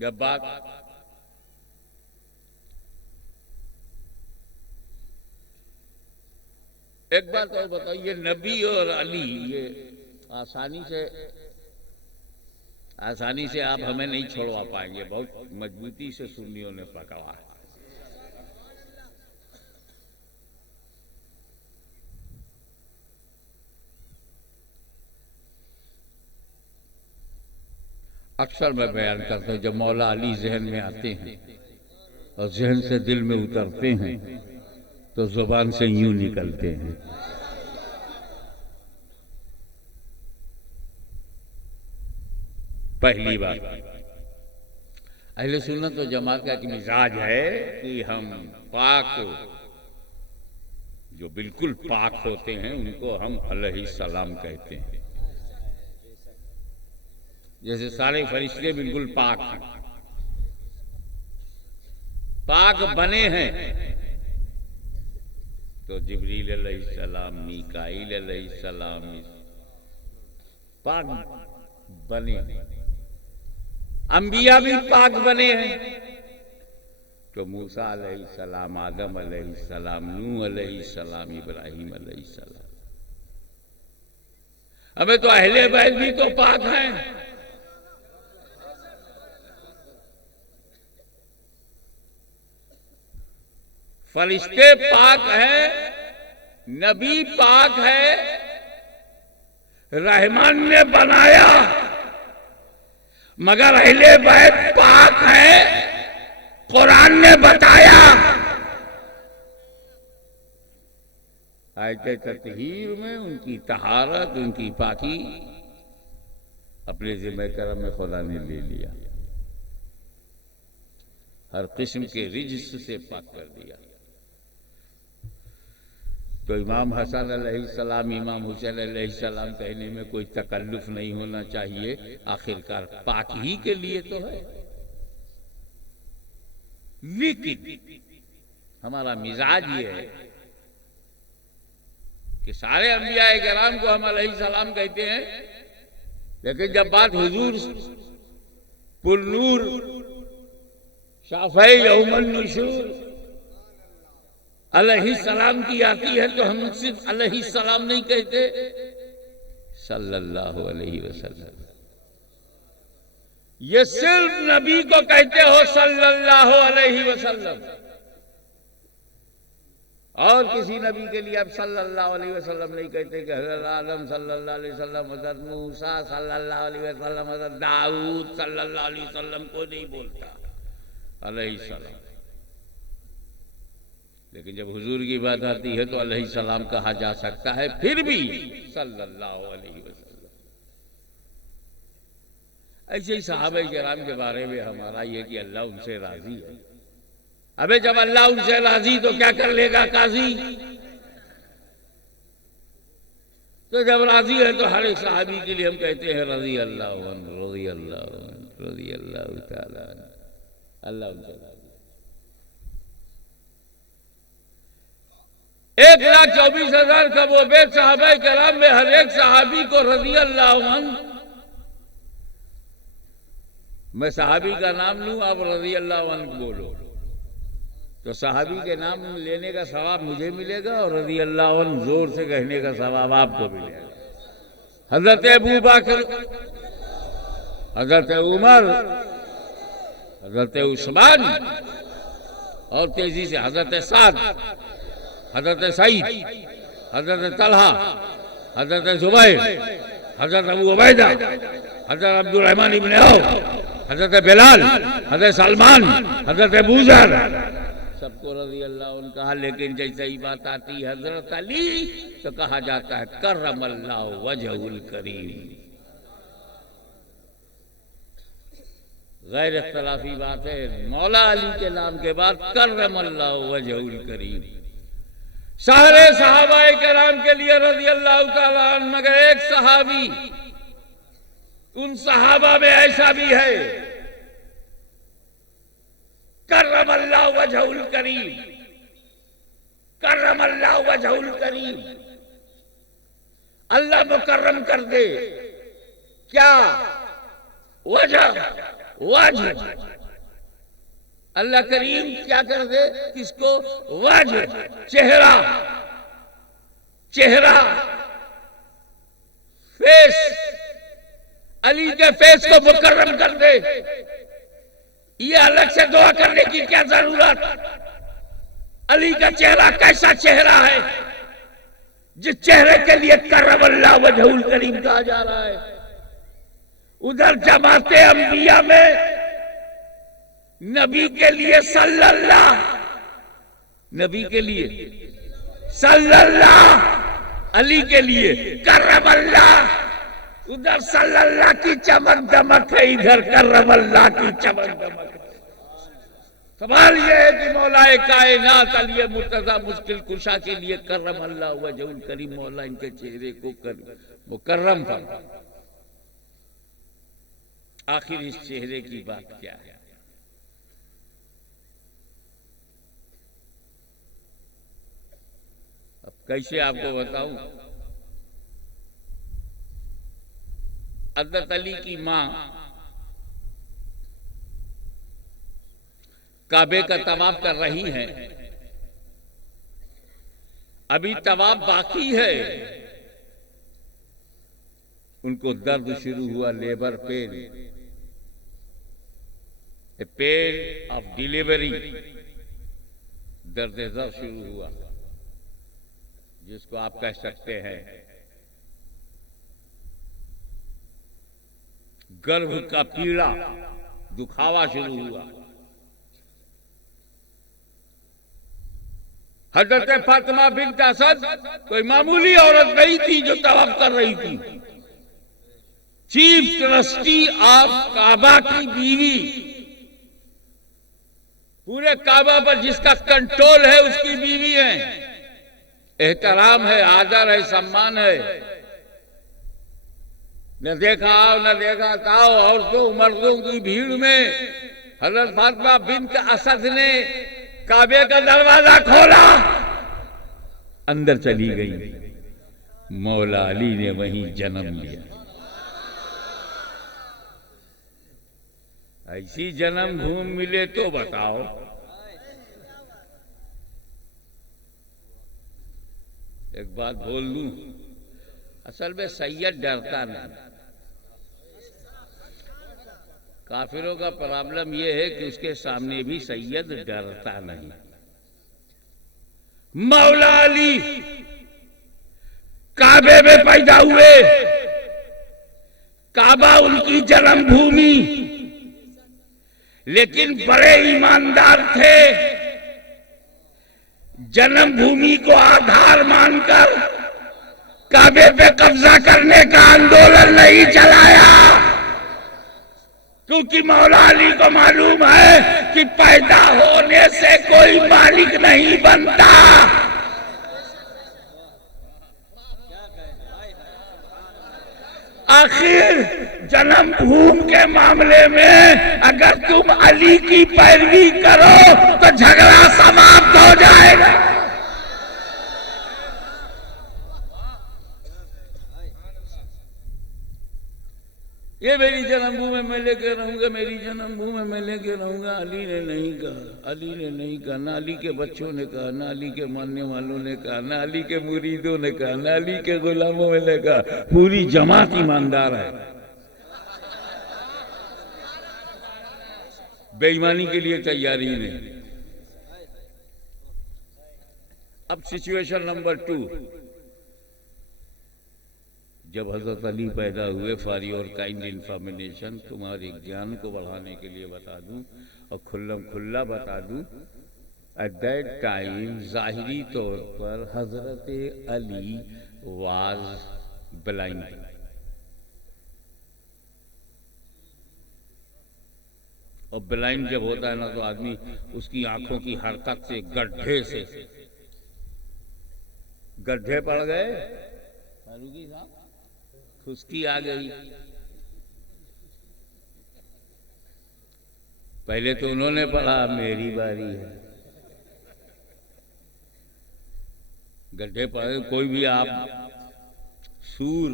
जब बात एक बात और बताओ, ये नबी और अली ये आसानी से आप हमें नहीं छोड़वा पाएंगे, बहुत मजबूती से सुन्नियों ने पकड़ा है। अक्सर मैं बयान करता हूं, जब मौला अली जहन में आते हैं और जहन से दिल में उतरते हैं तो जुबान से यूं निकलते हैं। पहली बात, अहले सुन्नत व जमात का एक मिजाज है कि हम पाक, जो बिल्कुल पाक होते हैं उनको हम अलैहिस्सलाम कहते हैं। जैसे सारे फरिश्ते बिल्कुल पाक हैं, पाक बने हैं, तो जिब्रील अलैहिस्सलाम, मीकाईल अलैहिस्सलाम पाक बने हैं। अंबिया भी पाक बने हैं, तो मूसा अलैहिस्सलाम, आदम अलैहिस्सलाम, नूह अलैहिस्सलाम, इब्राहिम अलैहिस्सलाम। हमें तो अहले बैत भी तो पाक हैं। फरिश्ते पाक है, नबी पाक है, रहमान ने बनाया, मगर अहले बैत पाक है, कुरान ने बताया। आयत तत्हीर में उनकी तहारत, उनकी पाकी अपने ज़िम्मे करम में खुदा ने ले लिया, हर किस्म के रिज्स से पाक कर दिया। तो इमाम हसन अलैहिस्सलाम, इमाम हुसैन अलैहिस्सलाम कहने में कोई तकल्लुफ नहीं होना चाहिए, आखिरकार पाक ही के लिए तो है। लेकिन हमारा मिजाज ये है कि सारे अंबिया किराम को हम अलैहिस्सलाम कहते हैं, लेकिन जब बात हुजूर पुरनूर शाफ़ई यौमुन नुशूर अलैहिस्सलाम की आती है तो हम सिर्फ अलैहिस्सलाम नहीं कहते, सल्लल्लाहु अलैहि वसल्लम। ये सिर्फ नबी को कहते हो सल्लल्लाहु अलैहि वसल्लम, और किसी नबी के लिए आप सल्लल्लाहु अलैहि वसल्लम नहीं कहते कि हज़रत आदम सल्लल्लाहु अलैहि वसल्लम, हज़रत मूसा सल्लल्लाहु अलैहि वसल्लम, हज़रत दाऊद सल्लल्लाहु अलैहि वसल्लम को नहीं बोलता अलैहिस्सलाम। लेकिन जब हुजूर की बात आती है तो अलैहिस्सलाम कहा जा सकता है, फिर भी सल्लल्लाहु अलैहि वसल्लम। ऐसे ही सहाबा किराम के बारे में हमारा ये कि अल्लाह उनसे राजी है। अबे जब अल्लाह उनसे राजी तो क्या कर लेगा काजी? तो जब राजी है तो हर एक सहाबी के लिए हम कहते हैं रज़ी अल्लाह अन्हु, रज़ी अल्लाह अन्हु, रज़ी अल्लाह तआला अन्हु, अल्लाह उनसे राजी। 1,24,000 कमोबेश सहाबा किराम में हर एक सहाबी को रज़ी अल्लाह अन्हु, मैं सहाबी का नाम लूं, आप रज़ी अल्लाह अन्हु बोलो, तो सहाबी के नाम लेने का सवाब मुझे मिलेगा और रज़ी अल्लाह अन्हु जोर से कहने का सवाब आपको मिलेगा। हजरत अबू बकर, हजरत उमर, हजरत उस्मान, और तेजी से हजरत साद, हजरत सईद, हजरत तलहा, हजरत जुबैर, हजरत अबू उबैदा, हजरत अब्दुल रहमान इब्न औफ, हजरत बिलाल, हजरत सलमान, हजरत अबू ज़र, सबको रज़ी अल्लाह अन्हु कहा। लेकिन जैसे ही बात आती है हजरत अली तो कहा जाता है करमल्लाहु वजहुल करीम। गैर इख्तिलाफी बात है, मौला अली के नाम के बाद करमल्लाहु वजहुल करीम। सारे सहाबाए किराम के लिए रज़ी अल्लाह तआला अन्हु, मगर एक सहाबी, उन सहाबा में ऐसा भी है करमल्लाहु वजहुल करीम, करमल्लाहु वजहुल करीम, अल्लाह मुकर्रम कर दे। क्या वजह? वजह, अल्लाह करीम क्या कर दे किसको? वजह, चेहरा, चेहरा, फेस, अली के फेस को मुकर्रम कर दे। ये अलग से दुआ करने की क्या जरूरत? अली का चेहरा कैसा चेहरा है जिस चेहरे के लिए करमल्लाहु वजहुल करीम कहा जा रहा है। उधर जमाते अंबिया में नबी के लिए सल्लल्लाह, नबी के लिए सल्लल्लाह, अली के लिए करमल्लाह। उधर सल्लल्लाह की चमक दमक है, इधर करमल्लाह की चमक दमक है। सवाल यह है कि मौलाए कायनात अली मुर्तजा मुश्किल कुशा के लिए करमल्लाहु वजहुल करीम, मौला इनके चेहरे को मुकर्रम फरमा। आखिर इस चेहरे की बात क्या है? अब कैसे आपको बताऊं? हज़रत अली की मां काबे का तवाफ कर रही हैं। अभी तवाफ बाकी है, उनको दर्द शुरू हुआ, labour pain, A pain of delivery, दर्द ज़र शुरू हुआ, जिसको आप कह सकते हैं गर्भ का पीड़ा, दुखावा शुरू हुआ। हजरत फातिमा बिन्त असद कोई मामूली औरत नहीं थी जो तवाफ कर रही थी। चीफ ट्रस्टी ऑफ काबा की बीवी, पूरे काबा पर जिसका कंट्रोल है उसकी बीवी है। एहतराम है, आदर है, सम्मान है। न देखा आओ न देखा ताओ, औरतों मर्दों की भीड़ में हजरत फातिमा बिन्त असद ने काबे का दरवाजा खोला, अंदर चली गई। मौला अली ने वहीं जन्म लिया। ऐसी जन्मभूमि मिले तो बताओ। एक बात बोल लूं, असल में सैयद डरता नहीं। काफिरों का प्रॉब्लम यह है कि उसके सामने भी सैयद डरता नहीं। मौला अली काबे में पैदा हुए, काबा उनकी जन्मभूमि, लेकिन बड़े ईमानदार थे। जन्मभूमि को आधार मानकर काबे पे कब्जा करने का आंदोलन नहीं चलाया, क्योंकि मौला अली को मालूम है कि पैदा होने से कोई मालिक नहीं बनता। आखिर जन्मभूमि के मामले में अगर तुम अली की पैरवी करो तो झगड़ा समाप्त हो जाएगा। ये मेरी जन्मभूमि मैं लेके रहूंगा, मेरी जन्मभूमि मैं लेके रहूंगा। अली ने नहीं कहा, अली ने नहीं कहा, ना अली के बच्चों ने कहा, ना अली के मानने वालों ने कहा, ना अली के मुरीदों ने कहा, ना अली के गुलामों ने कहा। पूरी जमात ईमानदार है। बेईमानी के लिए तैयारी नहीं। अब सिचुएशन नंबर 2, जब हजरत अली पैदा हुए, फॉर योर काइंड इंफॉर्मेशन, तुम्हारे ज्ञान को बढ़ाने के लिए बता दूं और खुल्लम खुल्ला बता दूं, एट दैट टाइम जाहिरी तौर पर हजरत अली वाज ब्लाइंड। और ब्लाइंड जब होता है ना तो आदमी उसकी आंखों की हरकत से गड्ढे पड़ गए, फारूकी साहब, खुश्की आ गई। पहले तो उन्होंने पढ़ा, मेरी बारी है। गड्ढे पड़े। कोई भी आप सूर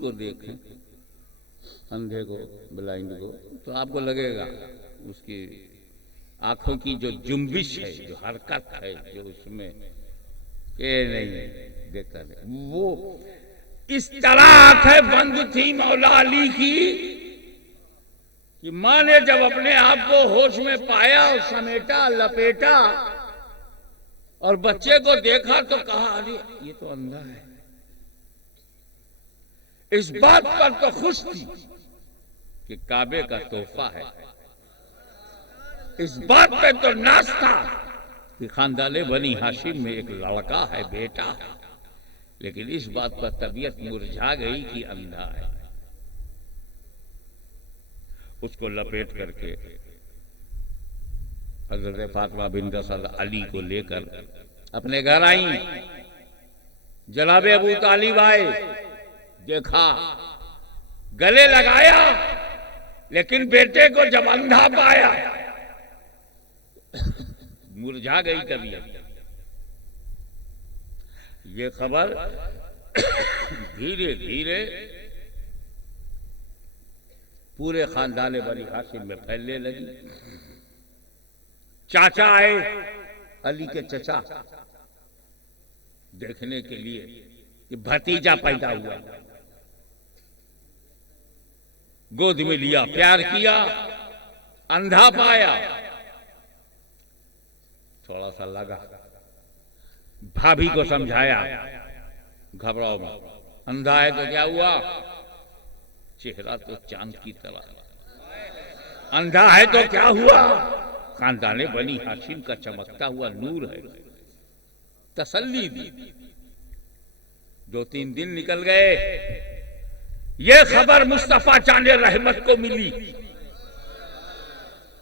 को देखें, अंधे को, ब्लाइंड को, तो आपको लगेगा उसकी आंखों की जो जुम्बिश है, जो हरकत है, जो उसमें के नहीं देखता नहीं। वो इस तरह आंखें बंद थी मौला अली की कि मां ने जब अपने आप को होश में पाया और समेटा, लपेटा और बच्चे को देखा तो कहा, अरे ये तो अंधा है। इस बात पर तो खुश थी कि काबे का तोहफा है। इस बात पे तो नाज था कि खानदाने बनी हाशिम में एक लड़का है, बेटा है। लेकिन इस बात पर तबीयत मुरझा गई कि अंधा है। उसको लपेट करके हजरत फातिमा बिन्त असद अली को लेकर अपने घर आई। जनाब अबू तालिब आए, देखा, गले लगाया, लेकिन बेटे को जब अंधा पाया मुरझा गई तबीयत। ये खबर धीरे धीरे पूरे खानदान बनी हाशिम में फैलने लगी। चाचा आए, अली के चचा, देखने के लिए कि भतीजा पैदा हुआ। गोद में लिया, प्यार किया, अंधा पाया, थोड़ा सा लगा, भाभी को समझाया, घबराओ मत, अंधा है तो क्या हुआ, चेहरा तो चांद की तरह। अंधा है तो क्या हुआ, खानदाने बनी हाशिम का चमकता हुआ नूर है। तसल्ली दी। 2-3 दिन निकल गए। ये खबर मुस्तफा जाने रहमत को मिली,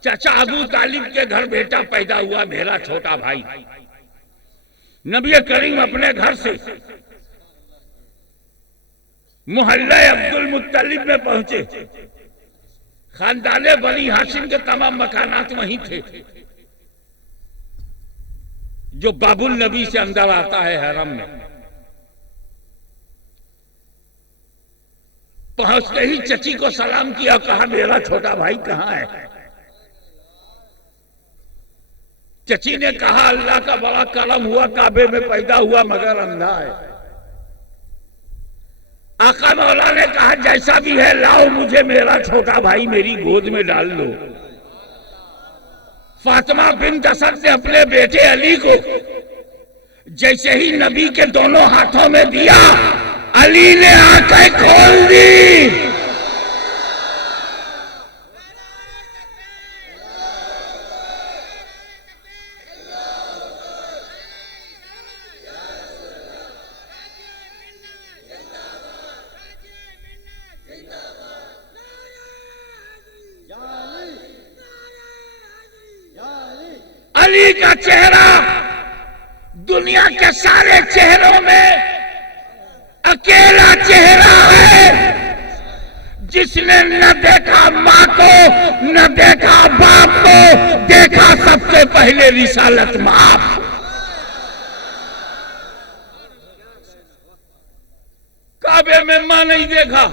चाचा अबू तालिब के घर बेटा पैदा हुआ, मेरा छोटा भाई। नबी करीम अपने घर से मोहल्ले अब्दुल मुत्तलिब में पहुंचे। खानदाने बनी हाशिम के तमाम मकानात वहीं थे। जो बाबुल नबी से अंदर आता है हरम में, पहुंचते ही चची को सलाम किया, कहा मेरा छोटा भाई कहां है। चची ने कहा अल्लाह का बड़ा करम हुआ, काबे में पैदा हुआ मगर अंधा है। आका मौला ने कहा जैसा भी है लाओ, मुझे मेरा छोटा भाई मेरी गोद में डाल लो। फातिमा बिन्त असद ने अपने बेटे अली को जैसे ही नबी के दोनों हाथों में दिया, अली ने आंखें खोल दी। अली का चेहरा दुनिया के सारे चेहरों में अकेला चेहरा है जिसने न देखा मां को, न देखा बाप को, देखा सबसे पहले रिसालत मां। काबे में मां नहीं देखा,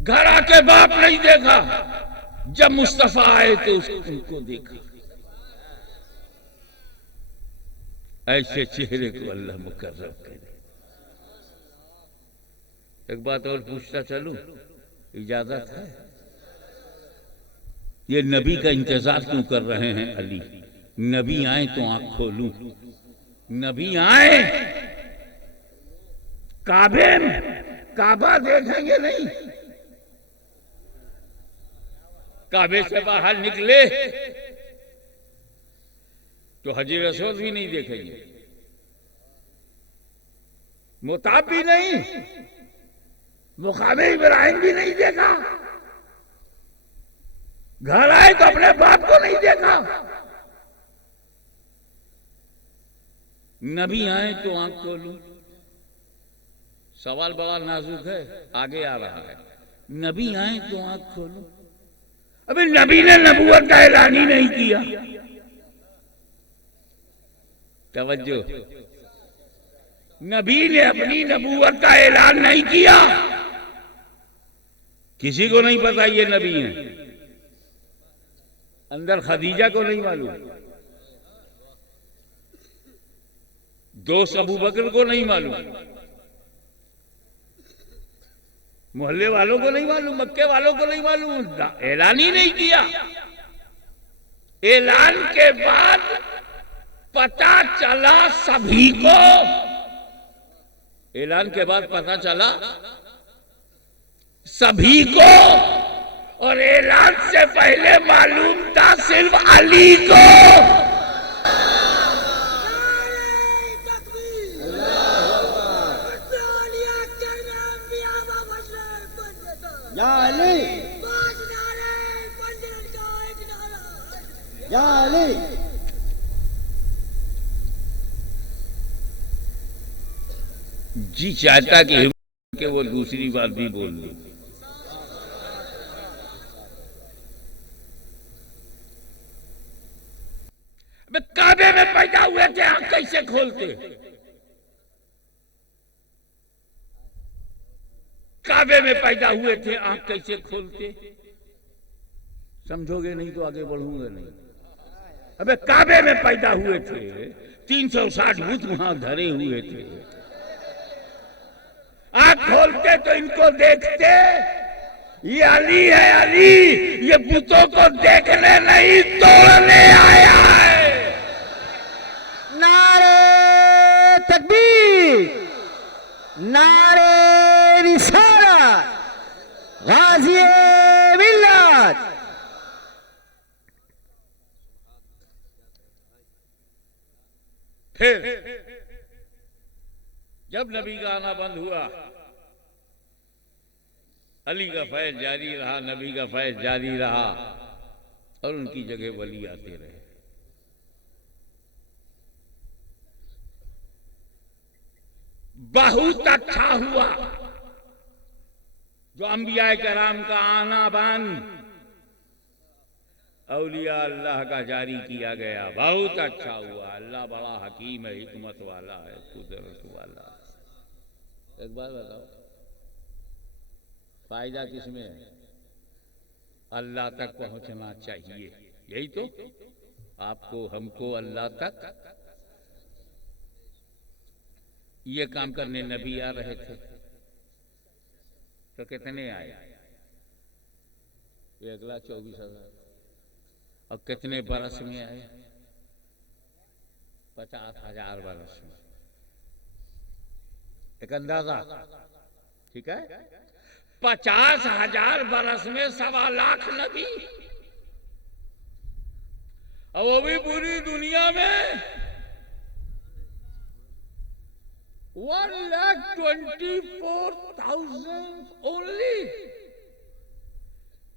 घर आके बाप नहीं देखा, जब मुस्तफा आए तो उनको देखा। ऐसे चेहरे को अल्लाह मुकर्रम करे। एक बात और पूछता चलूं, इजाजत है? ये नबी का इंतजार क्यों कर रहे हैं अली? नबी आए तो आंख खोलूं। नबी आए, काबे में, काबा देखेंगे नहीं, काबे से बाहर निकले तो हजर असवद भी नहीं देखेंगे, मुताब भी नहीं, मुकामे इब्राहिम भी नहीं देखा। घर आए तो अपने बाप को नहीं देखा। नबी आए तो आंख खोलूं। सवाल बड़ा नाजुक है, आगे आ रहा है। नबी आए तो आंख खोलूं। अबे नबी ने नबूवत का ऐलान ही नहीं किया। तवज्जो, नबी ने अपनी नबूवत का ऐलान नहीं किया। किसी को नहीं पता ये नबी हैं। अंदर खदीजा को नहीं मालूम, दोस्त अबू बकर को नहीं मालूम, मोहल्ले वालों को नहीं मालूम, मक्के वालों को नहीं मालूम, ऐलान ही नहीं किया। ऐलान के बाद पता चला सभी को, ऐलान के बाद पता चला सभी को, और ऐलान से पहले मालूम था सिर्फ अली को। या अली, या अली। जी चाहता कि वो दूसरी बात भी बोल दे। काबे में पैदा हुए थे, आंख कैसे खोलते? काबे में पैदा हुए थे, आंख कैसे खोलते? समझोगे नहीं तो आगे बढ़ूंगा नहीं। अबे काबे में पैदा हुए थे, 360 भूत वहां धरे हुए थे, आंख खोलते तो इनको देखते, ये अली है अली, ये भूतों को देखने नहीं तोड़ने आया है। नारे तकबीर, नारे रिसालत, गाज़ी मिल्लत। फिर जब नबी का आना बंद हुआ, अली का फैज जारी रहा, नबी का फैज जारी रहा, और उनकी जगह वली आते रहे। बहुत अच्छा हुआ जो अंबिया कराम का आना बंद औलिया अल्लाह का जारी किया गया। बहुत अच्छा हुआ। अल्लाह बड़ा हकीम है, हिकमत वाला है, कुदरत वाला है। एक बात बताओ, फायदा किसमें है? अल्लाह तक पहुंचना चाहिए, यही तो आपको हमको अल्लाह तक। ये काम करने नबी आ रहे थे तो कितने आए? 1,24,000। और कितने बरस में आए? 50,000 बरस में। एक अंदाजा, ठीक है? 50,000 बरस में 1.25 लाख नबी, और वो भी पूरी दुनिया में 1,24,000 only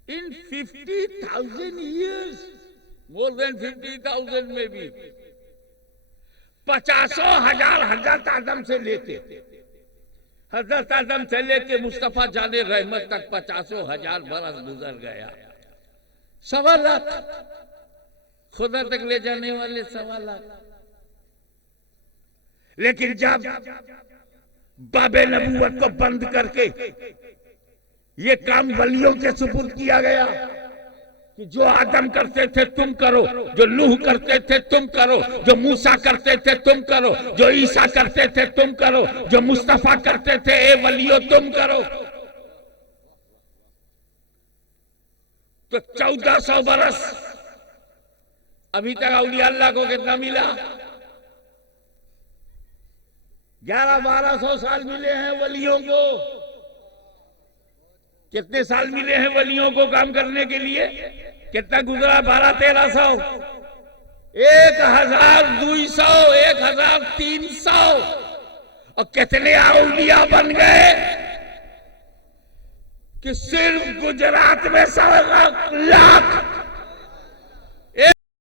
in 50,000 years, more than 50,000 maybe। 50,000 हजरत आदम से लेके, हजरत आदम से लेके मुस्तफा जाने रहमत तक 50,000 बरस गुजर गया। 1.25 लाख खुदा तक ले जाने वाले 1.25 लाख। लेकिन जब बाबे नबूवत को बंद करके ये काम वलियों के सुपुर्द किया गया कि जो आदम करते थे तुम करो, जो नूह करते थे तुम करो, जो मूसा करते थे तुम करो, जो ईसा करते थे तुम करो, जो मुस्तफा करते थे ए वलियों तुम करो, तो 1400 बरस अभी तक औलिया अल्लाह को कितना मिला? 1100-1200 साल मिले हैं वलियों को। कितने साल मिले हैं वलियों को काम करने के लिए? कितना गुजरा? 1200-1300, 1,200, 1,300। और कितने औलिया बन गए कि सिर्फ गुजरात में 1.25 लाख